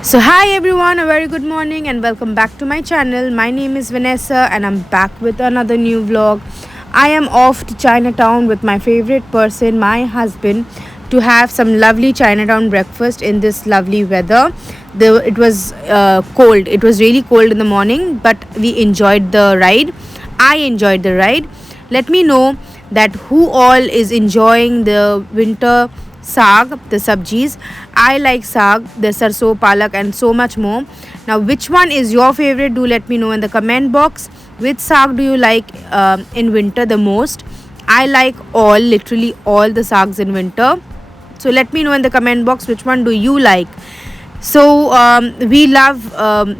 So, hi everyone, a very good morning and welcome back to my channel. My name is Vanessa and I'm back with another new vlog. I am off to Chinatown with my favorite person, my husband, to have some lovely Chinatown breakfast in this lovely weather. It was cold, it was really cold in the morning, but we enjoyed the ride. I enjoyed the ride. Let me know that who all is enjoying the winter saag, the sabjis. I like saag, the sarso, palak, and so much more. Now, which one is your favorite? Do let me know in the comment box. Which saag do you like in winter the most? I like all, literally all the saags in winter. So let me know in the comment box which one do you like. So we love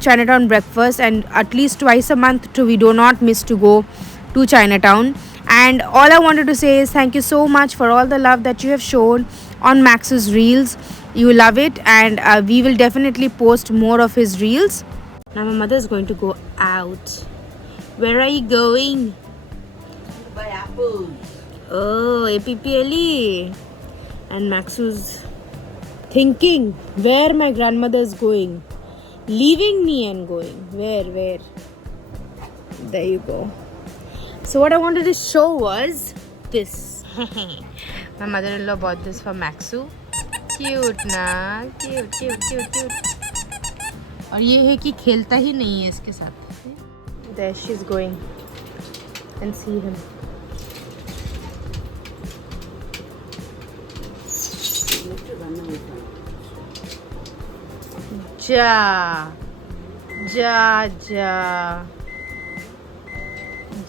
Chinatown breakfast, and at least twice a month too, we do not miss to go to Chinatown. And all I wanted to say is thank you so much for all the love that you have shown on Max's reels. You love it, and we will definitely post more of his reels. Now my mother is going to go out. Where are you going? Buy apples. Oh, APPLE. And Maxu's thinking where my grandmother is going, leaving me and going. Where? There you go. So what I wanted to show was this. My mother-in-law bought this for Maxu. Cute ना, cute. और ये है कि खेलता ही नहीं है इसके साथ. There she's going, and see him.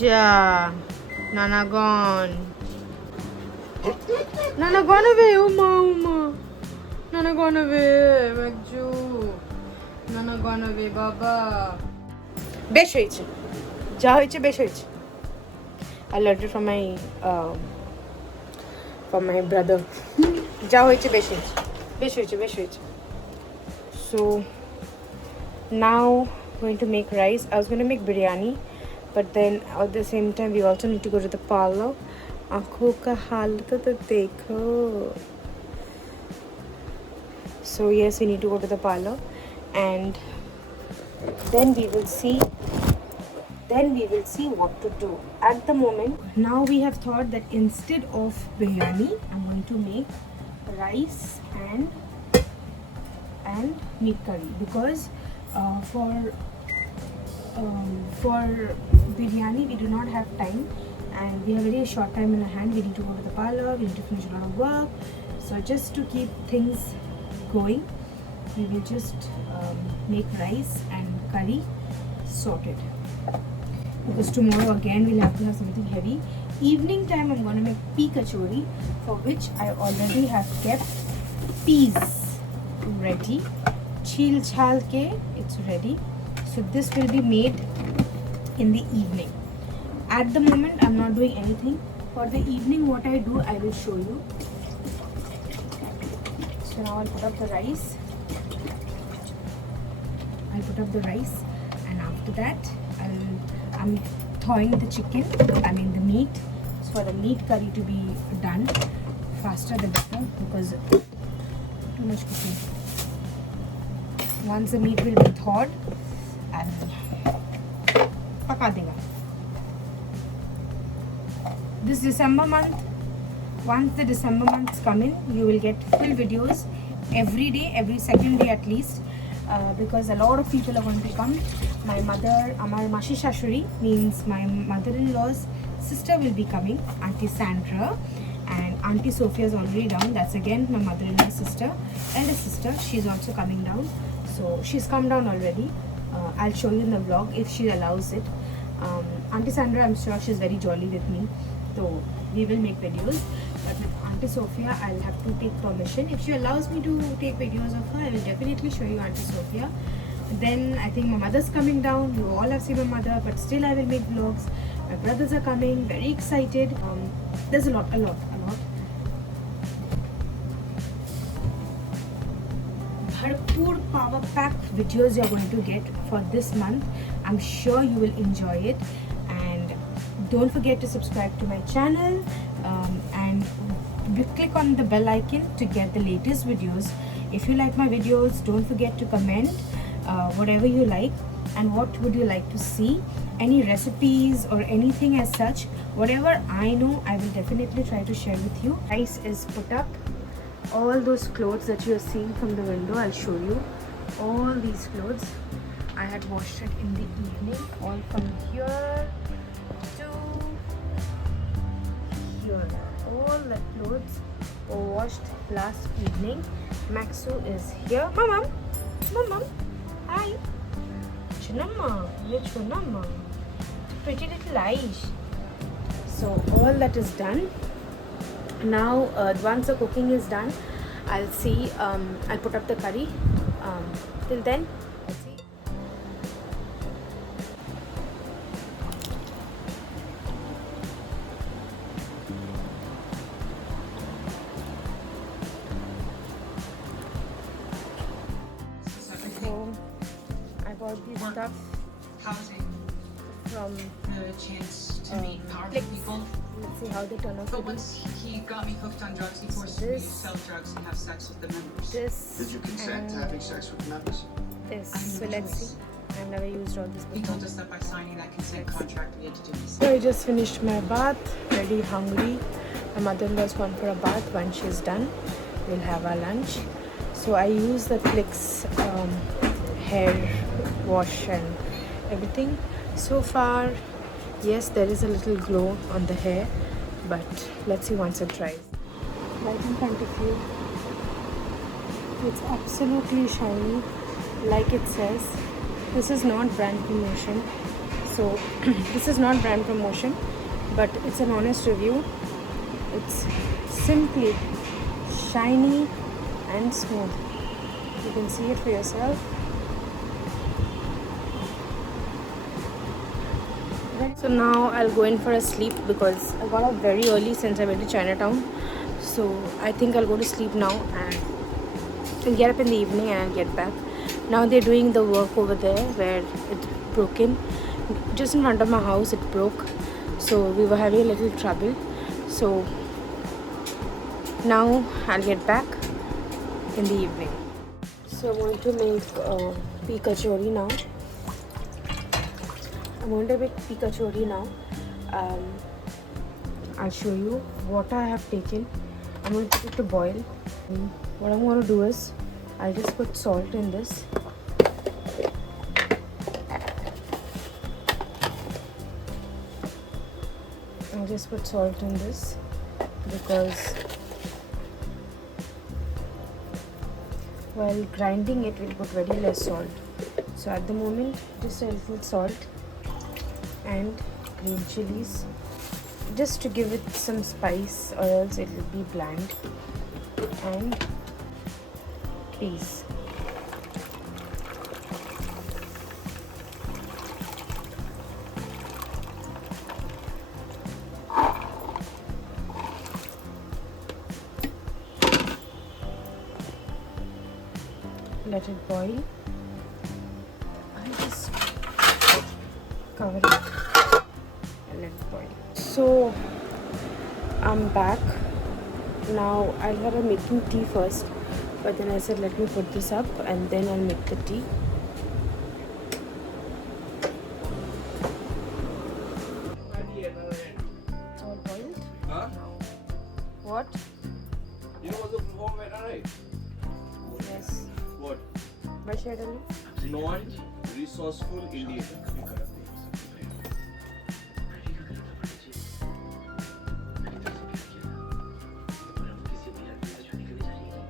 Ja. Nana gone. Nana gone away, Uma. Nana gone away, Magju. Nana gone away, Baba. বেশ হয়েছে, যা হয়েছে বেশ হয়েছে. I learned it from my brother. যা হয়েছে বেশ হয়েছে. So now going to make rice. I was going to make biryani, but then at the same time we also need to go to the parlor. आँखों का हाल तो देखो. So yes, we need to go to the parlor, and then we will see what to do. At the moment, now we have thought that instead of biryani, I'm going to make rice and meat curry, because for biryani we do not have time, and we have very short time in our hand. We need to go to the parlor, we need to finish a lot of work. So just to keep things going, we will just make rice and curry sorted, because tomorrow again we'll have to have something heavy. Evening time I'm going to make pea kochuri, for which I already have kept peas ready. Chil chal ke it's ready. So this will be made in the evening. At the moment I'm not doing anything. For the evening what I do, I will show you. So now I'll put up the rice. And after that I'm thawing the chicken, the meat. So for the meat curry to be done faster the better, because too much cooking. Once the meat will be thawed, and paka dega. This December month, once the December months come in, you will get full videos every day, every second day at least, because a lot of people are going to come. My mother, Amar Mashi Shashuri, means my mother-in-law's sister will be coming, Auntie Sandra, and Auntie Sophia is already down. That's again my mother-in-law's sister, elder sister. She's also coming down. So she's come down already. I'll show you in the vlog if she allows it. Auntie Sandra, I'm sure she's very jolly with me, so we will make videos. But with Auntie Sophia, I'll have to take permission. If she allows me to take videos of her, I will definitely show you Auntie Sophia. Then I think my mother's coming down. You all have seen my mother, but still I will make vlogs. My brothers are coming, very excited. There's a lot. Bharpur power packed videos you're going to get for this month. I'm sure you will enjoy it, and don't forget to subscribe to my channel, and click on the bell icon to get the latest videos If you like my videos, don't forget to comment whatever you like and what would you like to see, any recipes or anything as such. Whatever I know, I will definitely try to share with you. Rice is put up. All those clothes that you are seeing from the window, I'll show you. All these clothes I had washed it in the evening, all from here to here. All the clothes were washed last evening. Maxu is here. Mama, mama, hi. Chunamma, you're Chunamma. Pretty little eyes. So all that is done. Now once the cooking is done, I'll see. I'll put up the curry. Till then, let's see. So I bought this stuff Housing, from the chance to meet powerful Clicks. people. Let's see how they turn out to But be. once he got me hooked on drugs, he forced me to This. sell drugs and have sex with the members. This. Did you consent to and having sex with the members? this. I have So no let's choice. see. I've never used all this He before. told us that by signing that consent contract, we had to do this. So I just finished my bath, very hungry. My mother-in-law's gone for a bath. Once she's done, we'll have our lunch. So I use the Flicks hair wash and everything. So far, yes, there is a little glow on the hair, but let's see once it dries. Right in front of you, it's absolutely shiny, like it says. This is not brand promotion, so this is not brand promotion, but it's an honest review. It's simply shiny and smooth. You can see it for yourself. So now I'll go in for a sleep because I got up very early since I went to Chinatown. So I think I'll go to sleep now and I'll get up in the evening and I'll get back. Now they're doing the work over there where it's broken. Just in front of my house it broke. So we were having a little trouble. So now I'll get back in the evening. So I'm going to make pea kochuri now. I'm going to make pea kochuri now. I'll show you what I have taken. I'm going to put it to boil. What I'm going to do is I'll just put salt in this. I'll just put salt in this because while grinding it, we'll put very less salt. So at the moment, just a little salt and green chilies just to give it some spice, or else it will be bland, and peas. Let it boil. I'll just cover it and let it boil. So I'm back now. I thought of making tea first, but then I said let me put this up and then I'll make the tea. All boiled. Huh? What? You know what the perform at alright? Yes. What? What should I tell you? Non-resourceful Indian.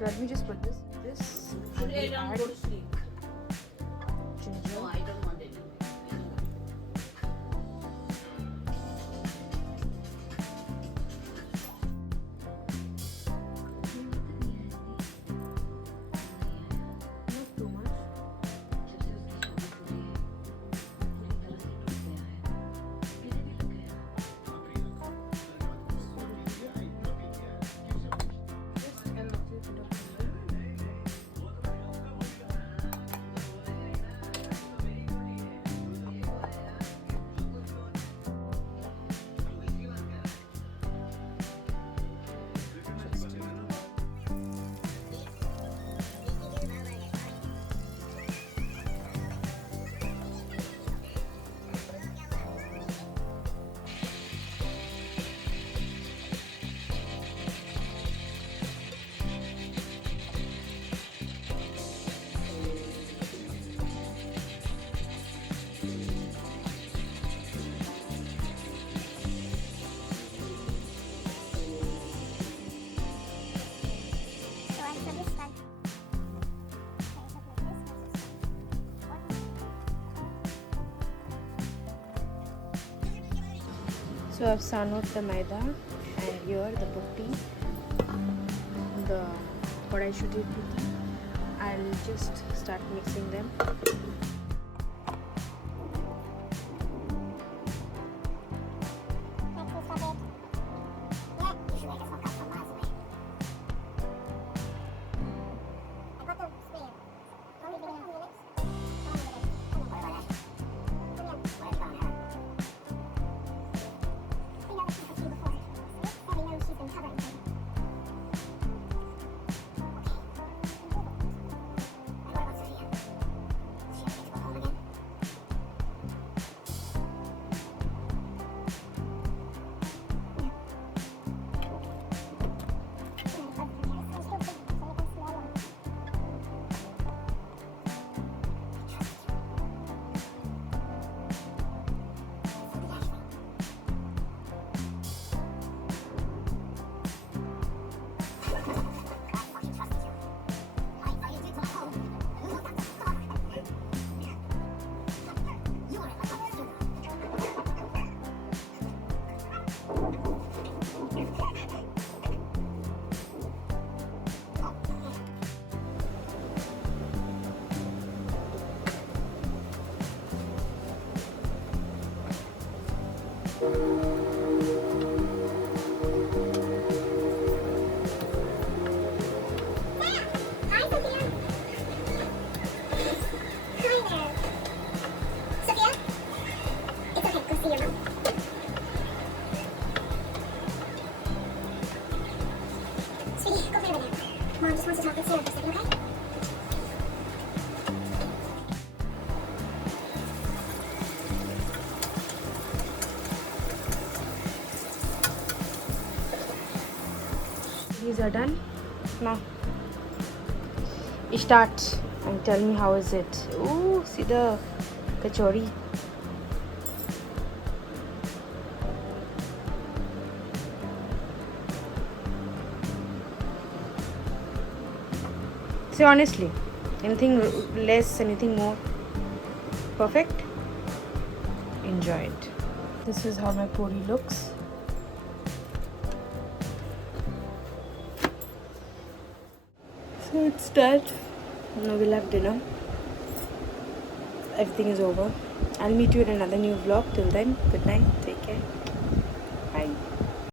Let me just put this. Today I don't go to sleep. Ginger. No, I don't want it. Not too much. Just a little bit of ginger. So I've sanot the maida and here the putti, the Koraishutir putti. I'll just start mixing them. Mom just wants to talk with Sarah for a second, okay? These are done. Now start and tell me how is it. Ooh, see the kochuri. Say honestly, anything less, anything more? Perfect? Enjoy it. This is how my puri looks. So it's done. Now we'll have dinner. Everything is over. I'll meet you in another new vlog. Till then, good night. Take care. Bye.